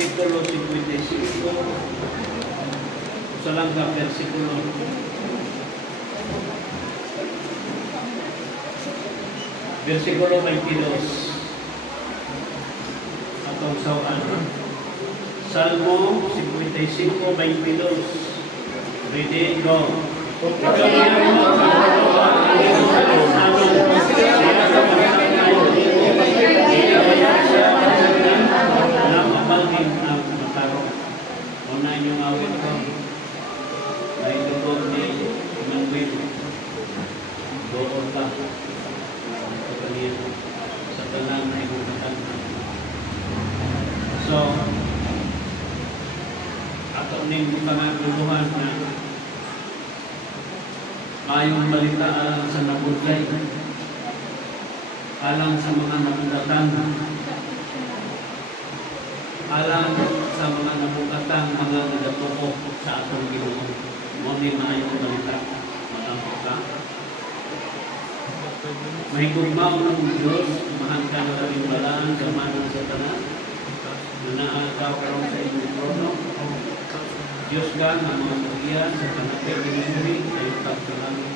Kapitulo 55, sa lang ka versikulo. Versikulo 22. Atong sawaan. Salmo 55:22. Ready, go. Napapalgin ang matarong. Una inyong awit ko. Ay lubog ni Emmanuel. Doon ka. Sa talang na ibutatan. So, ato ning pangaguluhan na mayong balita alang sa nabudlay, alang sa mga nabudatan, alang sa mga nabukatan, mga nagatuko sa atong Ginoo. Muna mayong balita. Matampo ka. May gugmaw ng Diyos, mahal ka na rin balaan, gamanan sa tanan, na naagaw karon sa inyong trono. Diyos ka na mga magiyan sa kanapay ginuri, ay pagsalangin.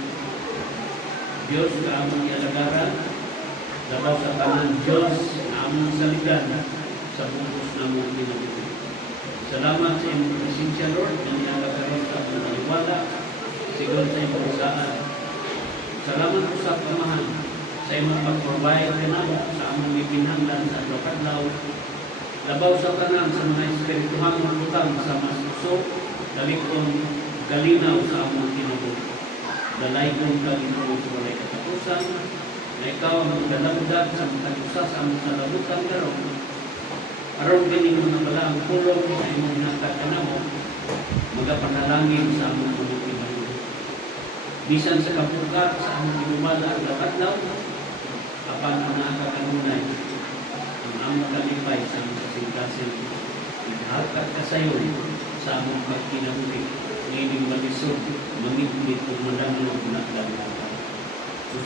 Diyos ka among ialagaran, dapat sa tanan Diyos na among saligan sa bukos na mong ginuri. Salamat sa inyong presensya, Lord, na nialagaran sa among maliwala, sigon sa inyong usaan. Salamat po sa pamahan sa imong pag-provide ka namo sa among ipinhanglan sa adlaw-adlaw. Labaw sa tanan sa mga espirituhang butang sa mas uso, dalikon galinaw sa among kinabuhi. Dalaygon ka Ginoo sa walay katapusan, na ikaw ang magdalagdag sa mga usa sa among kalabutan karon. Aron kini mga balaang pulong sa imong hinatag kanamo, magapanalangin sa among kinabuhi. Bisan sa kapukat sa among ginumala ang adlaw, apan ang nakakakanunay ang among kalipay sa among kasing-kasing. Ihakat kasayon sa among pagkinabuhi, ngayon malisod, mamiglit o madamlog na dalaga.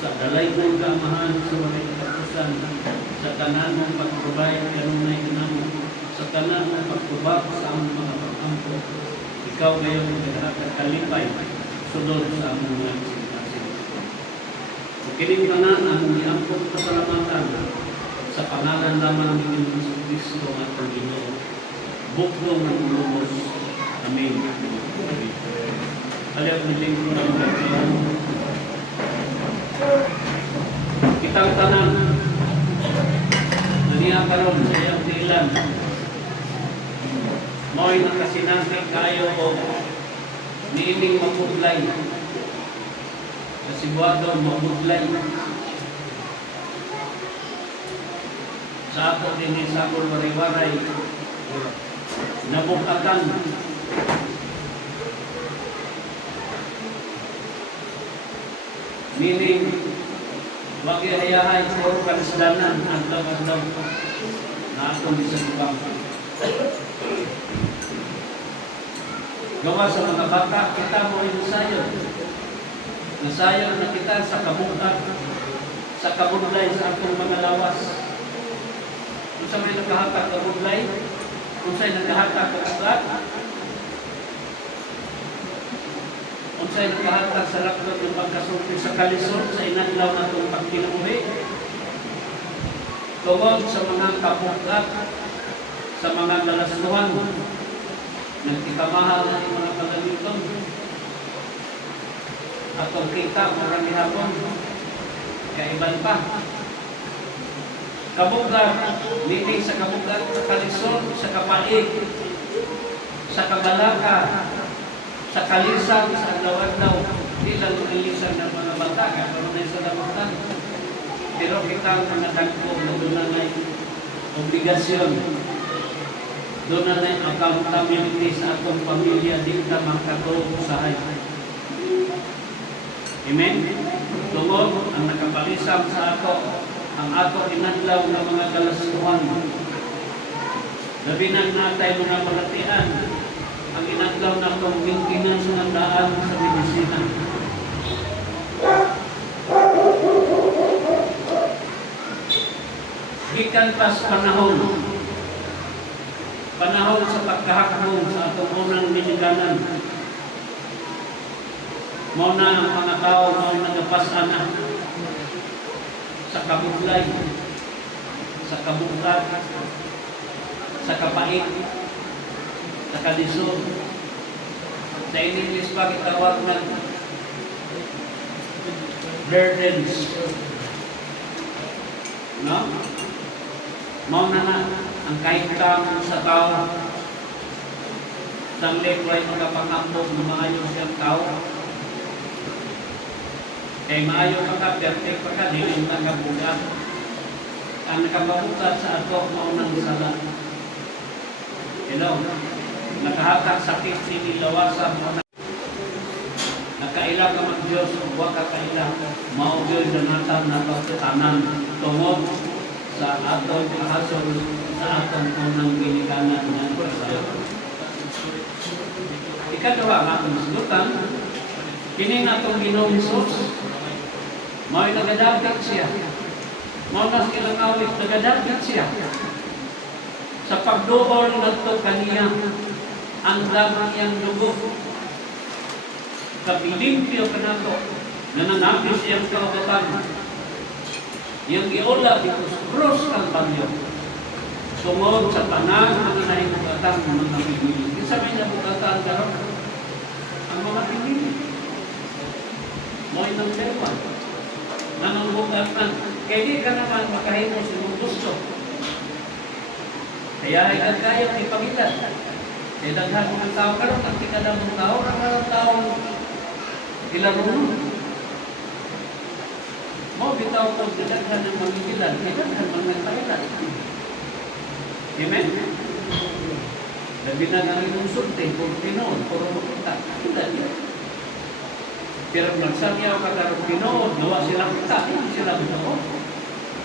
Sa dalay ng kamahan sa walay katapusan, sa tanan ng pagprovide kanunay kanamo, sa tanan ng pagtubak sa among mga pag-ampo, ikaw ngayon naghahatag kalipay sunod sa among mga kasing-kasing. Kining tanan among iangkot pasalamatan sa pangalan lamang ni Kristo at Panginoon. Buklong ng lubos. Amen. Aliw niling ko ng pagkakas. Kitang tanan na niya karon sa iyang tilan. Mo'y nakasinasig kayo o niining mapudlay. Kasiguado mapudlay. Sa ako din sa akong wariwaray, nabukatan. Meaning, wag iayahay puro kanisdanan ang adlaw-adlaw na atong bisagubang. Gawa sa mga bata, kita mo rin sayon. Nasayon na kita sa kabukat, sa kabudlay sa atong mga lawas. Kung sa may nagkahatag kabudlay, kung sa'y nagkahatag kabukat, kung sa'y nagkahatag sa lakot ng pagkasulti sa kalisod, sa inadlaw na itong pagkinabuhi, tuwag sa mga kabukat, sa mga lalasluhan, nagtikamahal na yung mga pagaliton. At kung kita, marami hapon, kaiban pa. Kabugat, meaning sa kabugat, sa kalisod, sa kapaig, sa kabalaka, sa kalisan, sa adlaw-adlaw, hindi lang kalisan ng mga bata, karoon na sa lamutan. Pero kita ang mga tagpo na doon na may obligasyon. Doon na may accountability sa atong pamilya, di ka makatuusahay. Amen? Tungod ang nakapalisam sa ato, ang ato inadlaw ng mga kalastuhan. Labi na natay mga malatian, ang inadlaw na itong maintenance ng daan sa medisina. Gikan pas panahon panahon sa pagkahakbong sa atong unang ginikanan. Mao na ang mga tao mao nagapasa na sa kabuglay, sa kabukad, sa kapait, sa kalisod. Sa English pa kitawag ng burdens. No? Mao na ang kaitang sa tao. Sang lekway magapangambog ng maayo siyang tao. Kaya maayo ka perfect pa ka, dili nakabugat. Ang nakabugat sa ato, maunang sala. Hello? Nakahatag sakit, sinilawasan mo na. Nakailang ka mag-Diyos, huwag ka kailang. Maugyoy na natin na pagkatanan tungod sa atong kahasol sa atong unang ginikanan ng Kristo. Ikatawa ang atong sigutan, kining atong Ginoong Hesus, mao'y nagadapit siya. Mao na silang awit, nagadapit siya. Sa pagduol nato kaniya, ang damang iyang dugo. Kabilimpyo ka nato, nananapis siyang kaabatan. Yung iula, because cross ang banyo. Tungod sa tanan ang naibugatan ng mga pinili. Isa may nabugatan karon ang mga pinili. Mo'y nang lewan. Anong bugatan? Kaya di ka naman makahimo sa mong gusto. Kaya ay kaya ni Panginoon. Kaya daghan mga tao karon ang tikadang mga tao, ang tao ilarong. Mo bitaw ko daghan ng magigilan, daghan mga kailan. Amen. Labi na nga yung sulti, kung Pinoon, puro makita. Kita niya. Pero nagsabihan ka karong Pinoon, nawa silang kita, hindi sila Pinoon.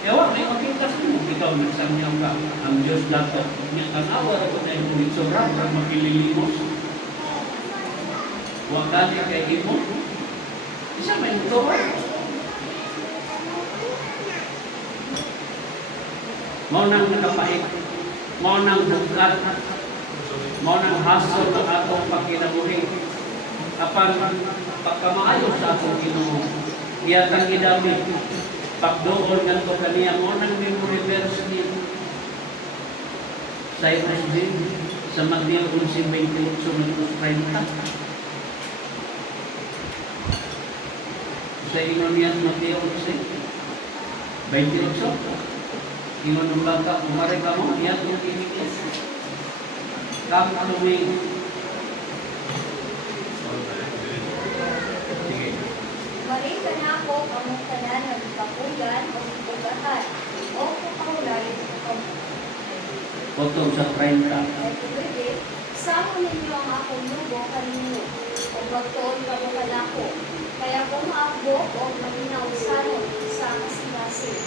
Ewa, may makita sa mo. Ikaw nagsabihan ka, ang Diyos dapat. Ang awar ko na yung kulit sobrang, kang makililimos. Huwag dali kay imo. Isa may ito. Mao nang nakapait. Mao nang bukat. Mao nang hasol ng atong pagkinabuhi. Apan pagkamaayo sa atong Ginoo. Iyatang gidamit. Pagdoon ng to kaniya mo nang memory verse niya. Cypress din sa Mateo 11:28-30. Sa ingon niya Mateo 11:28. Ingon ng bata, umari ka mo, iyan yung ibigis. Kamu luming. Marin ka na ako among tanan ng kapuyan o ibugatan o kupahulay o Potong sa 30. Samo ninyo ang akong lubo kanino o magtuon ka mo kanako. Kaya kung maabot o maminaw sanon sa kasing-kasing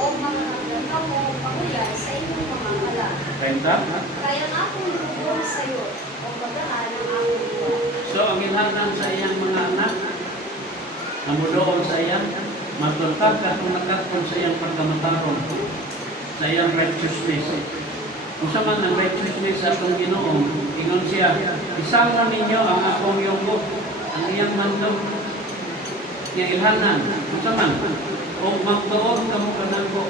o mga nagdakaw mo pahulay sa inyong mga kala. 30? Kaya ang akong lubo sa iyo o magaan ang akong lubo. So, ang ilhanan sa iyang mga anak, ang mudoon sa iyang, matultag ka kung nakakon sa iyang pagkamataron, sa iyang righteousness. Kung sa man ang righteousness sa akong Ginoo, ingon siya, isama ninyo ang akong yunggo, ang iyang mandog, niya ilhanan. Kung sa man, o magdoon ka mo kanako.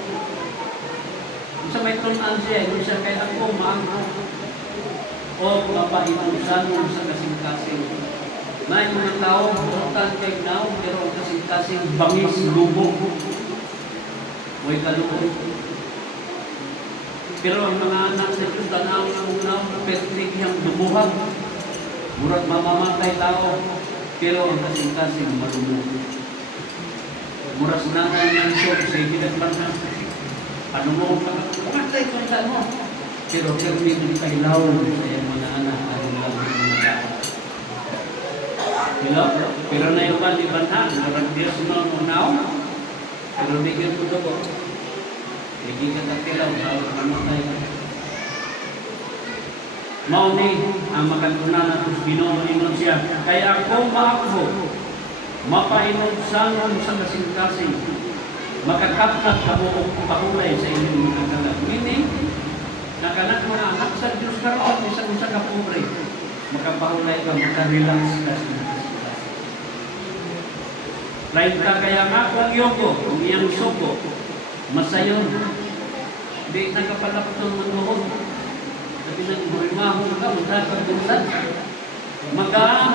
Kung sa may tunan siya, kung siya kay ako, maangko. O mapainusan mo sa kasing-kasing. May mga tao, burutan kay now, pero ang kasing-kasing bangis, lubog. Mo'y kalubog. Pero ang mga anak sa Diyos, tanaw na unaw, pertig niyang dubuhag. Murag mamamatay tao, pero ang kasing-kasing malubog. Muras na niyang shock sa ikinagman na. Ano mo, pumatay ko sa mo. Pero hindi mo kailaw sa iyong mga anak at mga tao. Hello? Pero na yung ba, di ba na? Murag Diyos mo unaw. Pero di ka ito doon. Hindi ka kakilaw, mamatay ka. Mauni ang maganduna na ito Ginoo ingon siya. Kaya ako maakbo, mapainunsanon sa kasing-kasing, makakapnat ka mo o pahulay sa inyong mga kalat. Meaning, nakanak mga anak sa Diyos karon. makapahulay ka, makarelax ka sa mga. Lain ka kaya nga kung yogo, kung iyang sugo, masayon. Di nakapalapot ng manuhod. Sabi ng burimahon ka, magkakagulad. Magaan.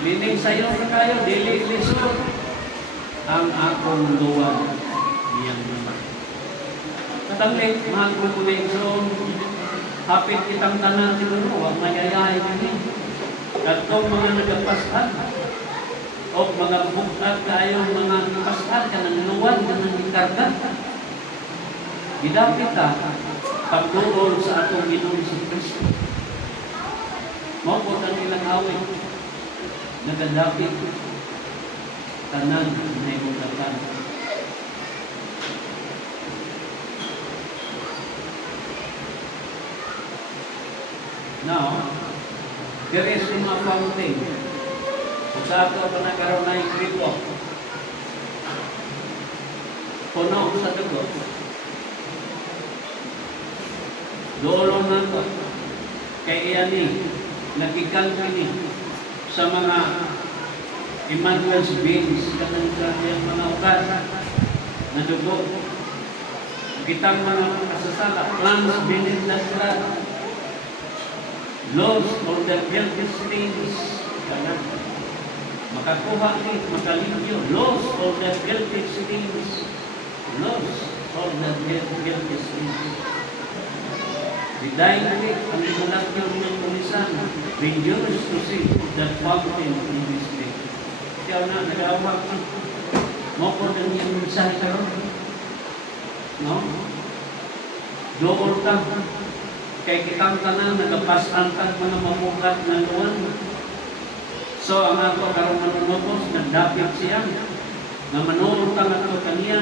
Meaning sayo na kayo, dili lisod. Ang akong luwag niyang naman. Katanglit, mahal ko connection. Hapit kitang tanan siguro, huwag mayayahay kami. Katong mga nagapasan. O mga bukat kayong mga pasan ka ng luwag, ka ng ikarga. Gidapit ka, pagtuol sa atong Ginoong si Kristo. Mao ang ilang awit. Nagadapit. Tanan na imutakan. Now, there is a fountain. Kung sa ato pa nagkaroon na yung gripo, puno sa dugo. Doolong na ito. Kaya iyan nagigang kini sa mga Emmanuel's beings, kanang sa iyang mga ugat na dugo. Kitang mga kasasala, plans beneath the blood, lost all the guilty stains, kanang makakuha ni, makaligyo, lost all the guilty stains, lost all the guilty stains. Dahil ang imunagyo ng pulisan, rejoice to see that fountain in this day. Kaya na, nag-awag na. Moko na niyang mensahe karon. No? Dool ka. Kay kitang tanan, nagapasan ka mga mamukat na luwan. So, ang ako karong manunubos, nagdapit siya. Na manuol ka nga ito kaniya.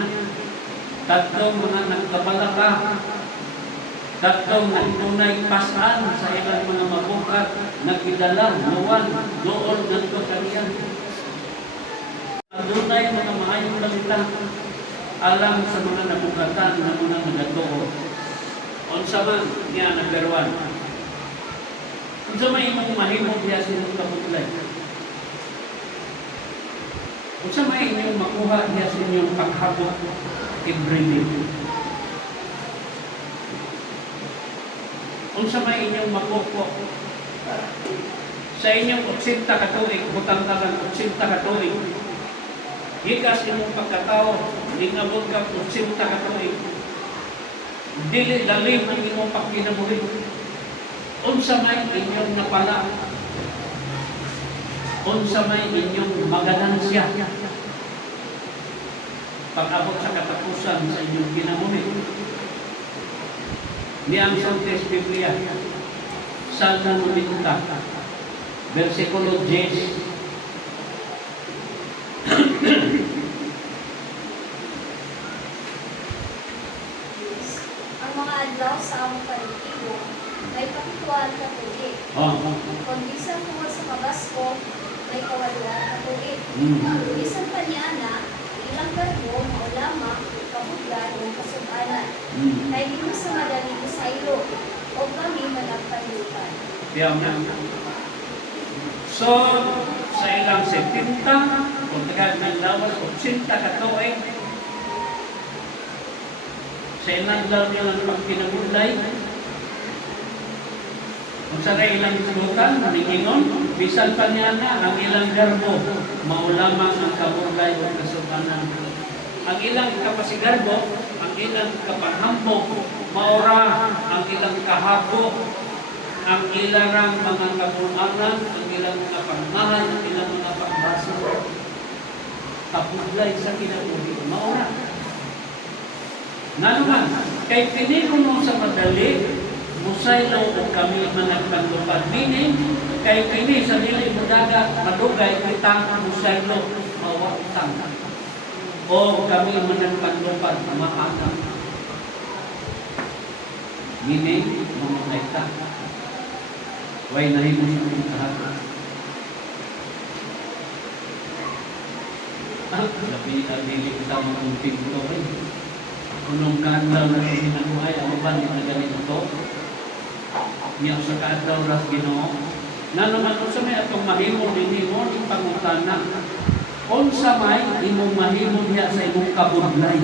Tatlong mga nagkabala ka. Tatlong nagtunay pasan sa ilang mga mabukat, nagidala, luwan, doon nagto kaniya. Adunay mga maayong lamita, alam sa mga nabukatan na mga nagatuo. Unsa man niya nagkaruan. Unsa may imong mahimong diya sining kabutlay. Unsa may inyong makuha diya sa inyong paghabot every day. Unsa may inyong makuha sa inyong 80 ka tuig, butang talang 80 ka tuig. Gikas inyong pagkatao, ingabot ka 80 ka tuig. Dili lalim ang inyong pagkinabuhi. Unsa may inyong napala. Unsa may inyong maganansya. Pag-abot sa katapusan sa inyong kinabuhi. Niyang Santes Biblia, Salmo 90, versikulo 10. Ang mga adlaw sa among palitibo, may pakituan ka tuig. Kung bisan tungkol sa kabasko, may kawaluan ka tuig. Bisan pa niya na, ilang karbo, maulama, kabudlan, o kasubanan. Kaya di mo sa madaling isaylo, o kami managpalupan. So, sa ilang 70, kung tagal ng lawas, 80 katuig, sa ilang law nilang pagkinabulay, kung sa ilang subukan, naningingon, bisan pa niya na ang ilang garbo, maulamang ang kabulay o kasubanan. Ang ilang kapasigarbo, ang ilang kapanghambog, maura ang ilang kahabo, ang ilang mga kabulanan, ang ilang mga pangmahal, ang ilang mga pangbaso. Kabulay sa kinabuhi, maura. Nanuman, kay pinikuno sa madali, musaylaw o kami managpagtupad. Meaning, kay pini sa dili mudaga, madugay, kitang musaylaw, mawakitang. O kami managpagtupad, maanang. Meaning, mamatay ka. Way nahimo sa pintahan. Labi ang dili kita makunting ito rin. Kunong kaadlaw na ito ginabuhay, ang uban na ganito ito. Niyang sa kaadlaw ras Ginoo, Na naman unsa may atong mahimo dinhi mo ning pangutana. Unsa may imong mahimo diha sa imong kabudlay?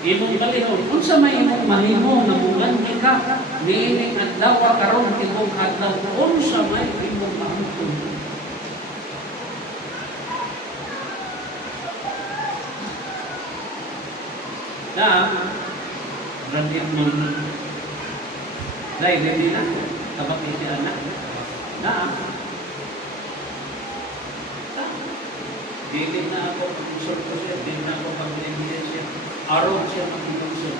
Imong balihon, unsa may imong mahimo na mulan ka niining adlaw karon tibok adlaw unsa may imong mahimo? Na Brandon mo dai dili na kabak si anak na dili na ako kusog ko siya dili na ako pag-ibigay siya araw siya mag-ibigay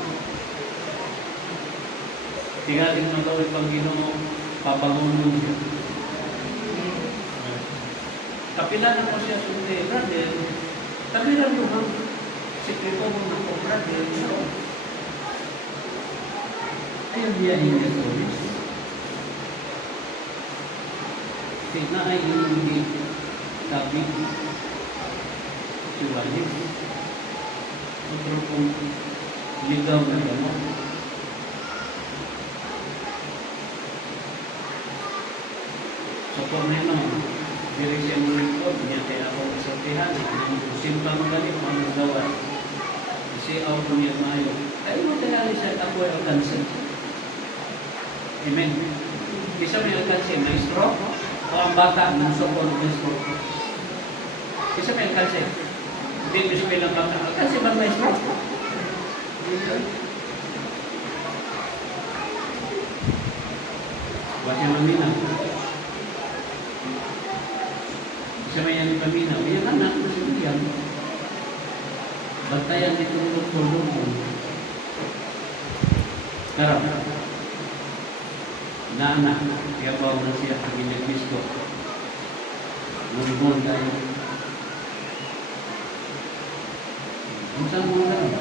tingaling na daw ang Panginoon pabangunan siya kapilan ako siya sundi brother kapilan mo ang sekreto mo ng brother ayun dia hindi tulis tignan ay hindi tabi siwalis otro kung ligaw na gano'n so kung meron diri siya mo report niya kaya ako kasabihan simpang galing mga gawa kasi ako niya mayo ay mo tinali siya ako ay alkansin. Amen. Isa may alkansin, maestro o ang bata ng sopon ng maestro. Isa may alkansin. Hindi ko siya lang bata. Alkansin ba maestro? Huwag siya maminaw. Isa may yan paminaw. Yan anak, kasi yan. Bantayan itong tulong mo. Karap. Na-anak. Kaya pa na siya sa Pilipinas Kristo. Nunibon tayo. Kung saan mo lang.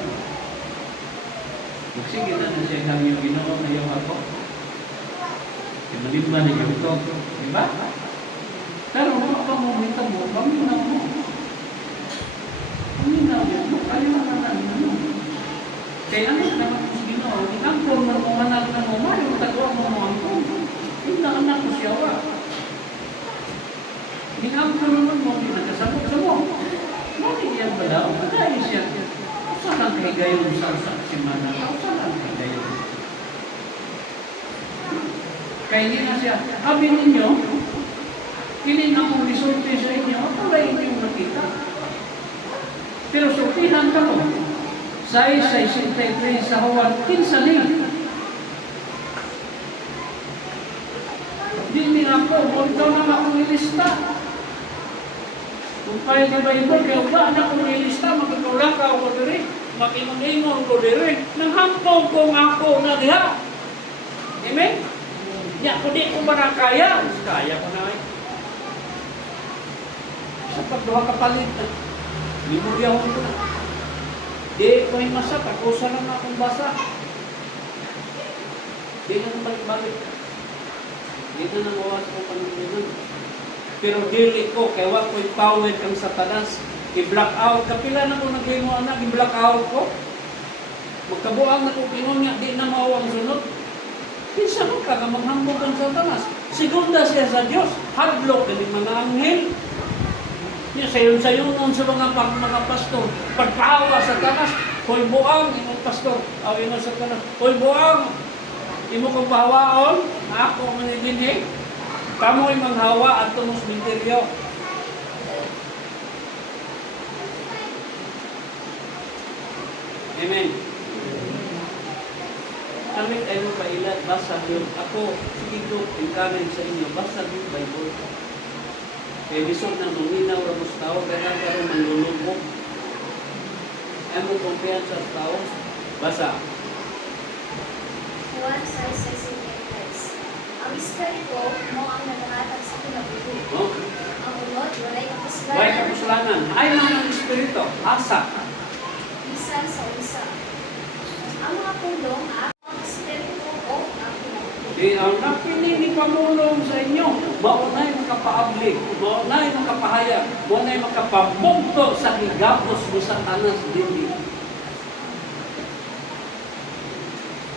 Magsige na na siya kami yung ginawa kayo ako. Malimba na yung ito. Diba? Pero mga momento mo, paminaw mo. Paminaw mo. Kaya makakain mo. Kaya ano naman mo si Ginoo? Ang mo mo anak na mo, mayo tagwa mo mo ang hindi na anak mo siya wa. Ginangkon naman mo, hindi nakasabot sa mo. Mali yan ba daw? Kaya siya. Saan ang kahigayon sa simana? Saan ang kahigayon? Kaya hindi na siya. Sabi ninyo, hindi na akong disulti sa inyo, pala hindi yung nakita. Pero sultihan ka mo. Say 63 sa Huwan, kinsanin. Hindi ako, muntaw na akong ilista. Kung kaya di ba ito, kaya ba na akong ilista, magkakaulak ka ako diri, makingon-ingon ko diri, nanghampong kong ako na diha. Amen? Ya, kung di ko ba kaya ko na eh. Sa pagduha kapalit, memorya ko na. Di ko yung masa, takusa lang akong basa. Di na balik-balik. Di na nawawas ko Panginoon. Pero dili ko, kaya wala ko'y power kang Satanas. I-black out. Kapila na ko nag-game mo anak, i-black out ko. Magkabuang na ko kinun nga, di na mawang sunod. Kinsa mo ka, maghambog ang Satanas. Segunda siya sa Diyos. Hadlock ka ng mga anghel. Sayon-sayon sa mga pastor. Pagkawa sa tanas, hoy buang, imong pastor. Awin mo sa tanas, hoy buang, imo kong pahawaon, ako manibinhi. Kamo'y manghawa at tumos minteryo. Amen. Kami kayo pailat, basa yun. Ako, sige ko, encourage sa inyo, basa yung Bible. Kaya bisog na maminaw na mas tao, kaya karoon manlulubog. Ay mo kumpiyansa sa tao. Basa. Juan 6:63. Ang Espiritu mo ang naghahatag sa kinabuhi. Oh. Ang unod, walay kapuslan. Walay kapusalanan. Ay mga Espiritu. Asa. Bisan sa usa. Ang mga pulong, ang Espiritu o ang kinabuhi. Di ang napiling pamulong sa inyo, maunay makapaabli, maunay makapahaya, maunay makapamugto sa higapos mo sa tanas dindi.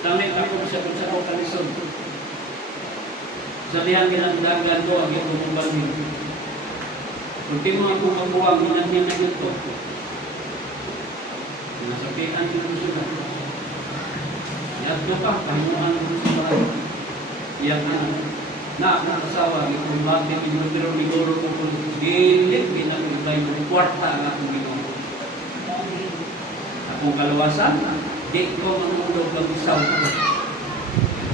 Dami ko sa kalisod. Sa diyang ginagdagan ko, ang iyong kumbalin. Kung di mo ako mabuwang, ilan niya na ito. Nasapitan niyo sila. Iyadyo ka, pahinuan mo sa bahay. Iyan na asawa, itong bakit inubiro ni Goro ko kung gilit, pinag-ibay ng kwarta ang akong ginawa. Akong kalawasan, di ko manulog ang isaw ko.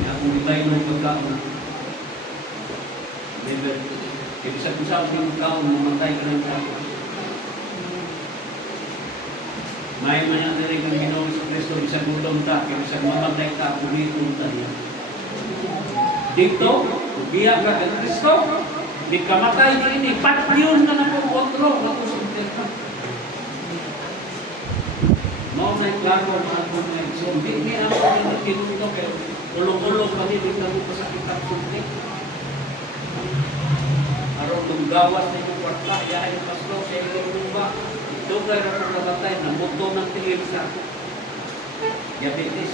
Akong ibay ng pagkaon. Ibig sa kusap ng taon, mamatay ka ng tao. May maya na rin ang Ginoong Kristo, isang gulong ta, isang mamatay ka, ulit-ulit niya. Dito, biya ka ng Kristo, di kamatay na rin, patyon ka na po, otro, nakusog ka. Mau na klaro, mga kumay. So, hindi ako na kinuto, pero ulong-ulong pa rin, hindi mo pasakit ang suntik. Araw kung gawas na yung kwarta, yahay yung paslo, siya yung lumba. Ito ka rin ang nabatay, namuto ng tingin sa diabetes.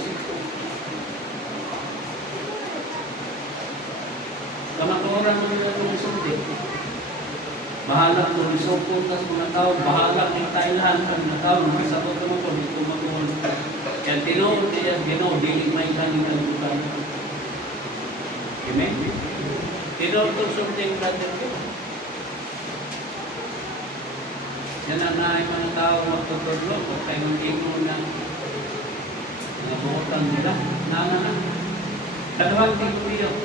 Kamaturan mo nila itong suntik. Bahala kung isang puntas mga tao, bahala ng Thailand, mga tao, makasabot mo kung ito maguhol. Yan tinoon niya, Ginoo, di may kanin ang bukan. Amen? Tinoon itong suntik natin ko. Yan ang naay mga tao magtutulog, kung kayo mag-ingo na nabukutan nila. Nana. Kadawag din ko yun.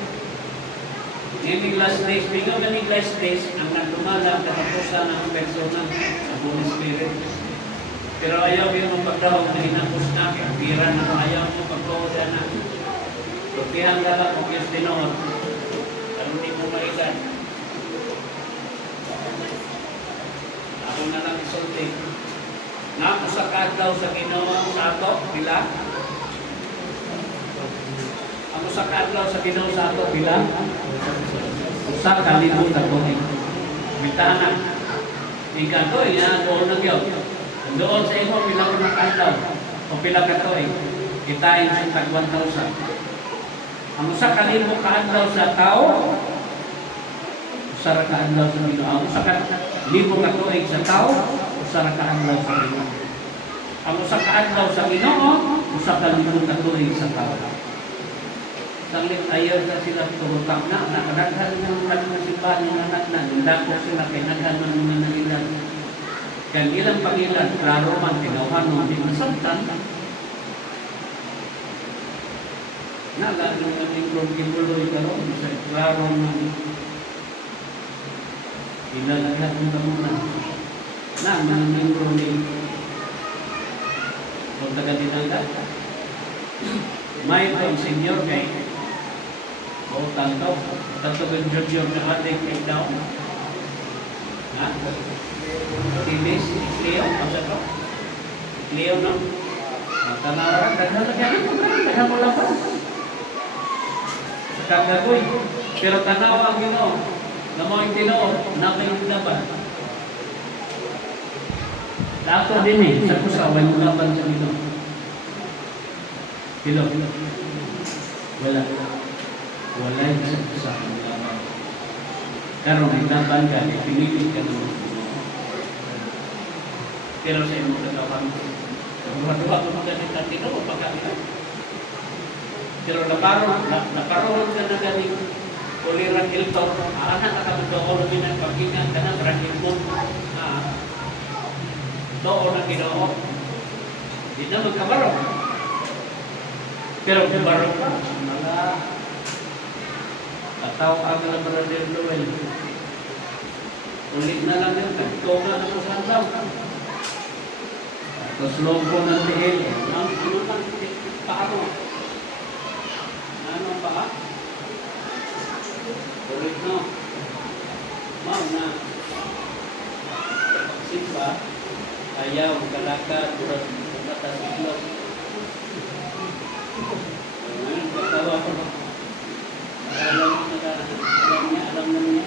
Ngayon last days, bigyan ganing last days, ang nagdumala, katapusan ng persona sa Holy Spirit. Pero ayaw yung magpagdahog na hinapos na, pira na ayaw mo pagdahog na. Lupihan ka lang kung yung tinood. Pero hindi mo mailan. Ako na lang isulti. Nakusakad daw sa Ginoo sa ato, bila? Ako sa kadlaw sa Ginoo sa ato, bila? Usa ka libutan ko ni bitanan. Ika to ya doon na gyud. Doon sa imo pila ka nakadlaw o pila ka to kitain sa tag 1,000. Ang usa ka libo ka adlaw sa tao, usa ra ka adlaw sa Ginoo. Ang usa ka libo ka tuig sa tao, usa ra ka adlaw sa Ginoo. Ang usa ka adlaw sa Ginoo, usa ka libo ka tuig sa tao. Sanglit ayaw na sila turutak na, nakadaghan ng kanilang simbahan ng anak na, nilako sila kay naghan ng mga nangilan. Kaya ilang pangilan, klaro man, tinawhan mo, hindi masabtan. Nalang ng aming kibuloy karoon, sa klaro man. Ilalagyan mo na muna. Na, mga membro ni kung taga-dinagdag. May pang senior kay o tanto yung junior na ating take down. Ha? Tilis, Leo, apa to? Leo no? Tanaran, daghan mo lang pa. Sa kagagoy. Pero tanawa ang Ginoo. Na mo yung Ginoo, namin laban. Lato din sa kusawa yung laban sa Ginoo. Hello. Wala. Wala yung sa laban. Pero may laban ka, pinilit ka naman. Pero sa iyong kagawan, duwa-duwa ko magaling na tino o pagkakita. Pero nakaroon ka na galing ulirang ilto, anak ka kami doon na pagkingan ka na marahil mo. Doon ang Ginoo. Hindi na magkabarong. Pero kung barong ka, mga kataw ang mga Brother Noel. Ulit na lang yun, ikaw na sa sandaw. Tapos logo ng tihil. Ano lang, paano? Ano pa? Ulit no. Ma'am na. Simba, ayaw, kalakad, buras, batas, iklog. Ngayon, katawa ko. Alam na niya.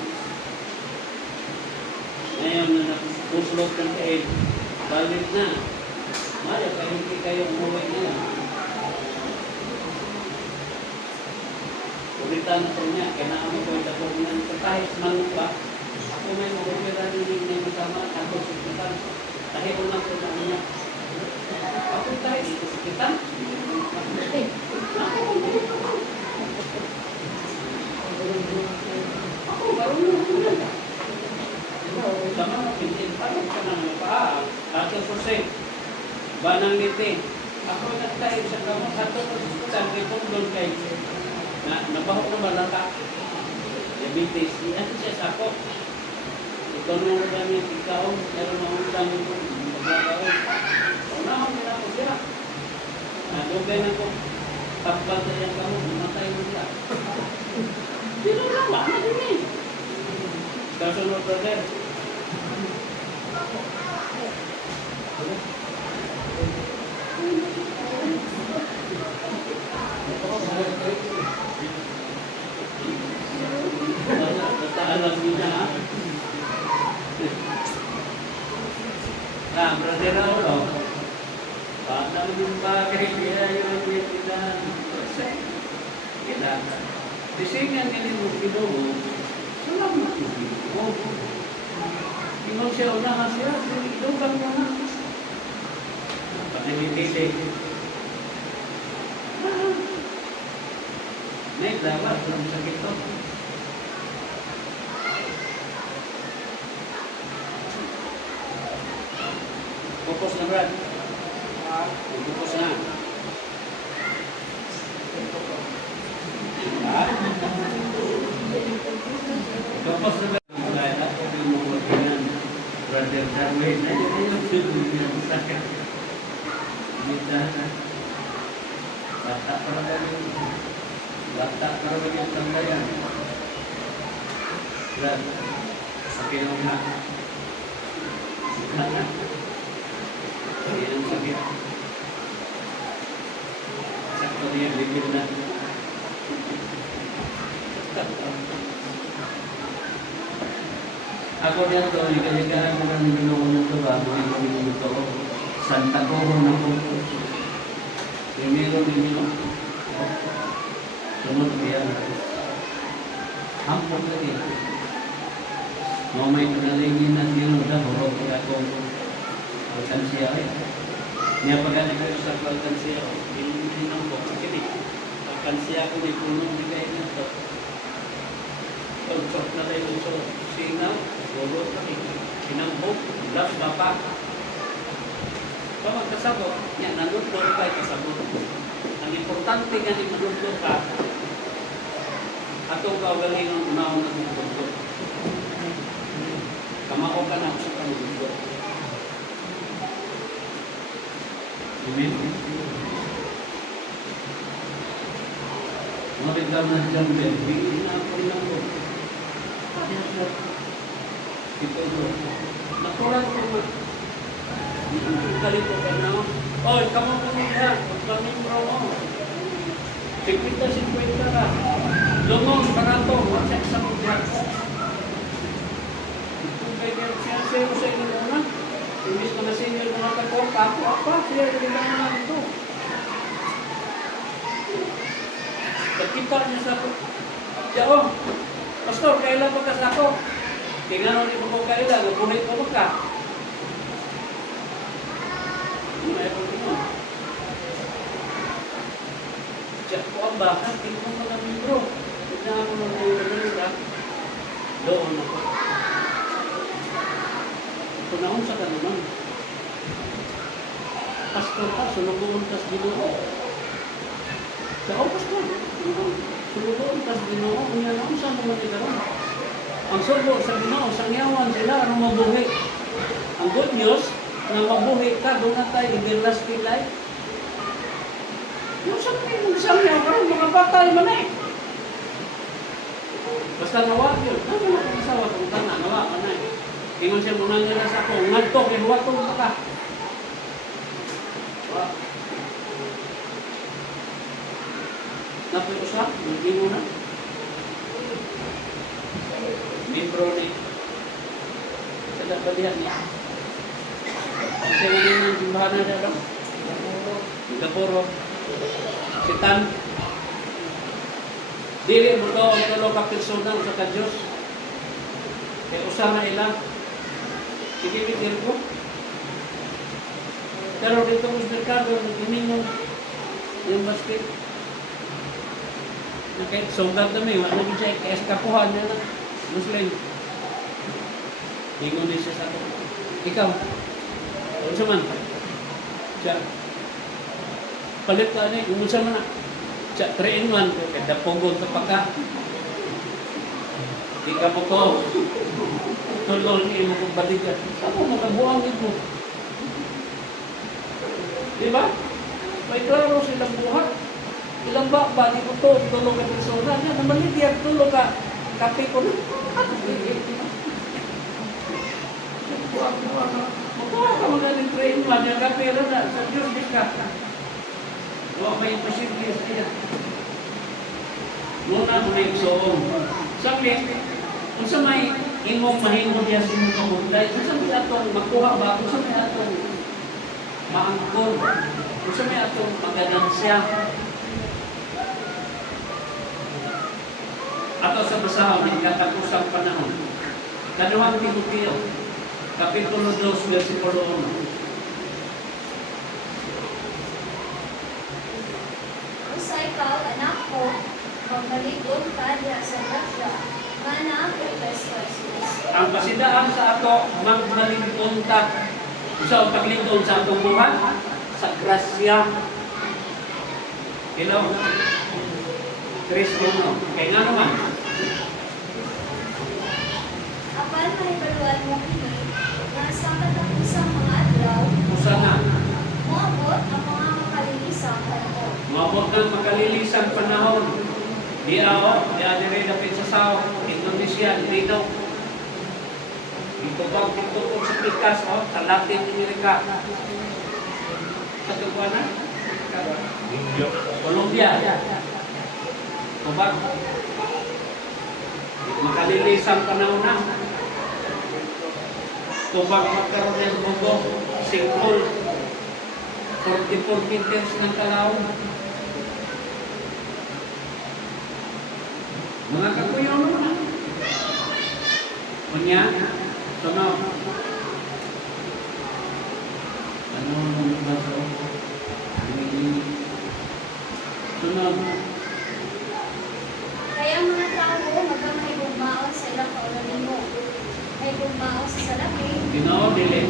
Ngayon na napuslog ng kain, balik na. Maya, kaya hindi kayo umuwi na yan. Ulit kita na po niya, kaya namin ko ito po niya. So kahit man ba, ako may mag-opera din yung kasama, ako sikitan. Dahil ko na po na niya. Ako tayo, sikitan. Ako, marunong ko na. Sama na, pintin pa rin ka ng paa. Ato po say, banang ngiti. Ako nagtayo sa kamot, ato po sa kitong doon kay nabaho na malata. Diabetes, yan siya sa ako. Ito nung kami, ikaw, meron na ulang ito, maglagawin. Unahon nila ko siya. Dugay na ko, tapal na yan kamo, mamatay mo siya. Pinulawa na din eh. Kasunod brother. Alam niya ha. Brother Raulo. Paano yung bagay kaya yung kailangan? Kailangan. Bisingan nila mo Ginoo. Salamat mo Ginoo. Ginoo siya unahan siya. Ilugan mo na. Panilitili. May dapat ng sakit to. Focus na Brad. Focus na. Focus na Brad. Brother Darwin. Ayun sakit. Minta na. Bata para kami. Bata para kami ang tambayan. Brad. Sakit na. Sakit na. Ayan ang sakit. Sakto niya, bibig na. Ako din ito, ikaw-ikaw mo ng Ginoo ito ba? Mga Ginoo ito. Santa Coro na po. Primero ninyo. Sunod kaya. Hampok lagi. Mamay panalingin ng Ginoo na hurog ko akong alkansya eh. Niya pagani ko sa alkansya ko. Hinang ko. Sakit eh. Alkansya ko may punong di kayo na ito. Pag-chok na tayo sa singaw. Gulot kami. Hinambok. Love bapa. Pag magkasabot, yan, nanunod kayo kasabot. Ang importante nga ni manunod ka, atong kaugaling ang unahon na manunod. Kamao ka na sa manunod. Amen. Mga biglam na dyan, bigyan na ako rin ako. Ito ito. Natural ko mo. Kalito ka na. Oy, kamo ko niya. Magpamimro mo. 50-50 ka. Lumong, barato. Wala sa mga. Kung kaya siya sa inyo muna. Imbis na senior mga kapok. Ako, siya rin na ito. Pagkita niya sa ako. Diyo, Pastor, kailan pa ka sa ako? Tingnan mo ko kailan. Nabuhay ko ka. Diyan po ang baka, tingnan mo mga libro. Tignan ako ng libro. Doon ako. Tunahon sa kanuman. Pastor ka, sunugoon kas Ginoo. Sao, Pastor? Sunugoon kas Ginoo. Kung yan ako, saan naman ikaroon? Ang sugo sa Ginoo, sa ngayawan sila, anong mabuhi? Ang good news, na mabuhi ka, doon na tayo, everlasting life. Yung saan niya, mga batay man eh. Basta nawa yun. Ano na kung isawa kung tanga, nawa ka na eh. Ingon siya muna nila sa ako, ngadto, kihuwatong pa ka. Napuyo siya, hindi mo na. Membro ni. Sada balihan niya. Kasi nga yung simbahan na dito. Kapuro. Si Tan. Dili mo to ang tulo ka persona sa ka Dios. Kaya usa na ila. Sige bitir ko. Pero dito mo sa merkado, nagkining yung basket. Na kahit sunggat kami, wala naging siya, kaya eskapuhan niya na. Muslim. Hingon din siya sa ako. Ikaw, ano man? Siya, palit ka na, umunsa man na. Siya, 3-in-1, kaya daponggon ka pa ka. Di ka mo to. Tulol niya mo kong balikan. Ako, makabuang ito. Diba? May klaro silang buhat. Ilang ba, di ko to, tulong ka persona niya. Namalit yan, tulong ka. Kape ko na. Makuha ka magaling train mo. Yung kape na, sa Diyos di ka. Huwag may imposible siya. Muna mo na yung soong. Sabi, kung sa may imong mahingod yan sa imong kamunday, kung sa may atong makuha ba, kung sa may atong maangkol, kung sa may atong maganansya. Ato sa basahon, hindi katapusang panahon. Kaduhang Timoteo, Kapitulo 2, versikulo 1. Sa ikaw, anak ko, magbaligon ka diya sa Russia, mana ang Kristo Jesus. Ang pasidaan sa ato, magmalingkon ta. Isa ang paglingkon sa atong buhat, sa grasya. Hello? Kristo no. Kaya nga naman, Apan mahibaluan mo kini, na sa katapusang mga adlaw, usa na. moabot ang mga makalilisang panahon. Mabot ng makalilisan panahon. Di ako, di adire dapit sa Sao, Indonesia, dito. Dito po sa Pikas, sa Latin America. Sa Tuguanan? Colombia. Tubag. Makalilisan panahon na. Tubag magkaroon ng bugo, singkol. 44 meters ng kalawang. Mga kakuyaw naman. Kunya, sunod. Ano ba sa sunod. Kaya mga tao, magang may bugmaon sa ilang kaulanimo. May bugmaon sa salapi, Ginoo, dili.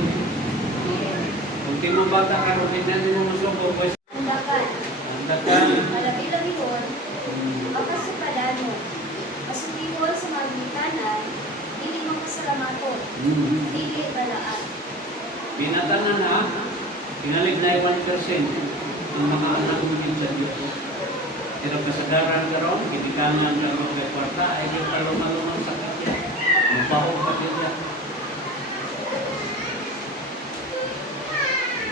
Kung tinubata ka, rin na mo masubok. undakan, Handa ka. malabi-labihon, makasupadano, masubihon sa mga gitanan, dili magpasalamaton, dili balaan. Pinatanan ha, pinalig na 1% ng mga anak mo din sa Diyos. Pero kasadaran ka ron, kinikangan ka ron kay kwarta, ay yung talong-talong sa kanya. Mapahog ka siya.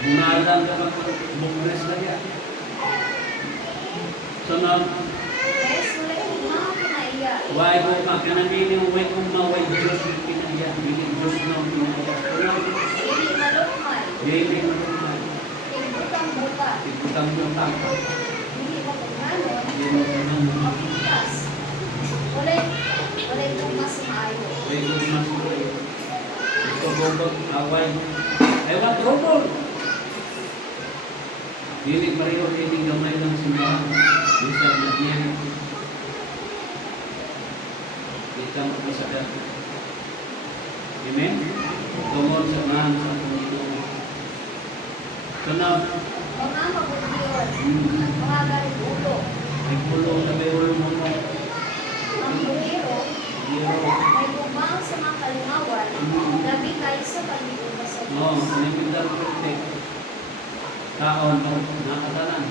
Munalan ka mag-bungres na yan. Sunod, Kaya sulay mga kinaiya, huwag mo makanamili, huwag mo mawag Diyos yung pinaya. Hindi Diyos na ang pinaya. Sunod, dili malukmay, hindi marunong. tigbutang buta, Ibutang-butang ka. dili mapaghanon, Hindi mo marunong. mapigtas. Walay tugma sa maayo. May mas ito bobog away. Ay wat robol. Dili pareho ini gamay ng simbahan. Bisa nagyan. Kita magpasadal. Amen. Tungod sa mahal sa atong Ginoo. Sunod, Mga mabugyon, mga garibulo, ay pulong na may ulo mo mo. ang buhiro, Hero. may bumang sa mga kalingawan, labi kayo sa paglibot sa Oo, Diyos. sinipindar ko rin. Kaon mo, nakatalan.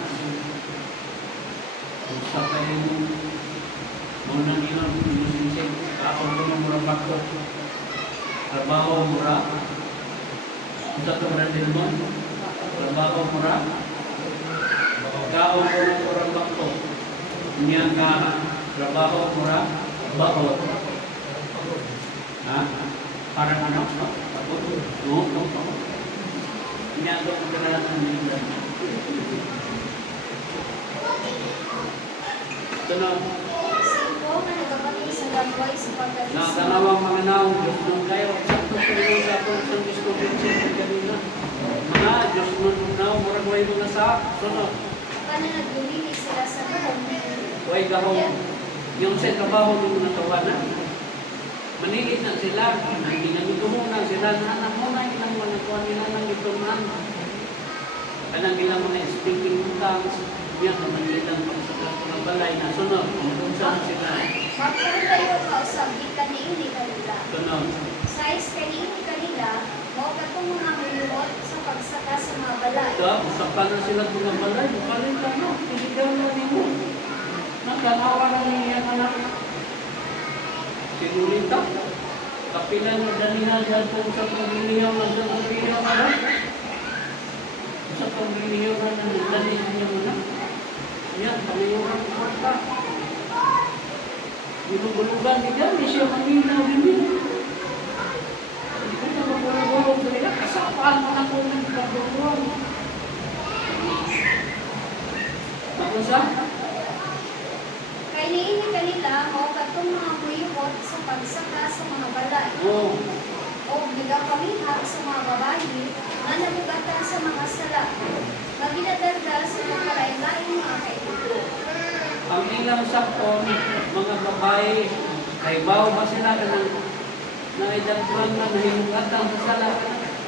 Sa kayo mo, muna nila, inusinsig, kaon ko ng mura bakto. Trabaho mura. Sa tumara din mo, trabaho mura. Kaon ko ng mura bakto. Niyan ka, trabaho mura, bakot. Ha? Parang ano? Oo. Niyan ko ng karanasan nila. Sunod. Ako nga nagapatid sa gagawin sa pagkagising. Nakanawang mga naong Diyos nung kayo. Sakto sa inyo sa itong isang discovery kanina. Mga Diyos nung naong murag way mga sa sunod. Ka na naglilinis sila sa buhok. Way gahong yung sa trabaho ng natawanan. Manigit na sila. Hindi na mitumunan sila. Nanak mo na ilang mga kuwan nila ng itunan. Kanang ilang mga speaking tongues. Yan naman ilang pagsaklas ng balay na sunod. Kung saan sila. Magkaroon tayo kausapin kanini kanila. Sunod. Size kanini kanila, mo katong mga mulot sa pagsaka sa mga balay. So, usapan na sila ng mga balay. Balay ka no. Piligaw na nimo. Nagkanawa na niya anak. Sinulita. Kapilan na danihan dyan po sa pagbilihaw na sa pagbilihaw na lang. Sa pagbilihaw na danihan niya muna. Yan, pangiyuran ko kwarta. Gulong-gulugan niya, hindi siya maminaw din yun. Hindi ko na magulong-gulong nila. Kasapaan mo na kung nagkagulong. Ako sa? Kay niini kanila, mo katong mga mulot sa pagsaka sa mga balay. Oo. O nagapamihag sa mga babae na nabugatan sa mga sala. Maginadaldal sa mga lain-lain mga kaibigo. Ang ilang sakon, mga babae, ay bawa ba sila ka ng naidagpuan na nahimugatan sa sala,